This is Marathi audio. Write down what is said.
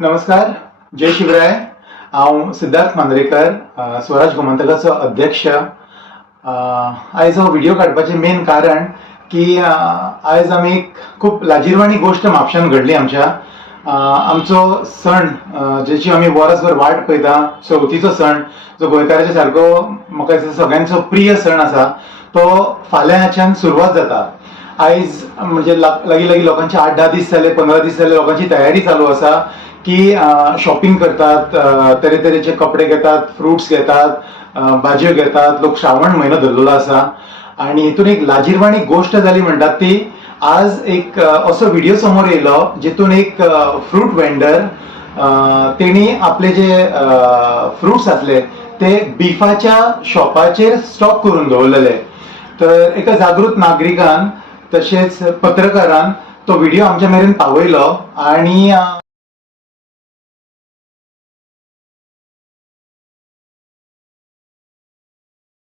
नमस्कार, जय शिवराय. हांव सिद्धार्थ मांद्रेकर, स्वराज गोमंतकाचो अध्यक्ष. आयज हो व्हिडिओ काडपाचें मेन कारण की आयज आमी खूब लाजिरवाणी गोष्ट म्हापशान घडली आमच्या. आमचो सण जेची आमी वर्सभर वाट पळयता, चवथीचो सण, जो गोंयकारांच्या सारको म्हाका दिसता सगळ्यांचो प्रिय सण आसा, तो फाल्यांच्यान सुरवात जाता. आयज म्हणजे लागीं लागीं लोकांचे 8-10 दीस जाले, 15 दीस जाले, लोकांची तयारी चालू आसा की शॉपिंग करतात, तरेतरेचे कपडे घेतात, फ्रुट्स घेतात, भाजयो घेतात. लोक श्रावण म्हयनो धरलेलो आसा आणि हितून एक लाजिरवाणी गोष्ट जाली म्हणटात ती आज एक असो व्हिडिओ समोर येयलो जितून एक फ्रूट वेंडर तेणी आपले जे फ्रुट्स आसले ते बिफाच्या शॉपाचेर स्टॉक करून दवरलेले. तर एका जागृत नागरिकान तशेंच पत्रकारान तो व्हिडिओ आमच्या मेरेन पावयलो आणि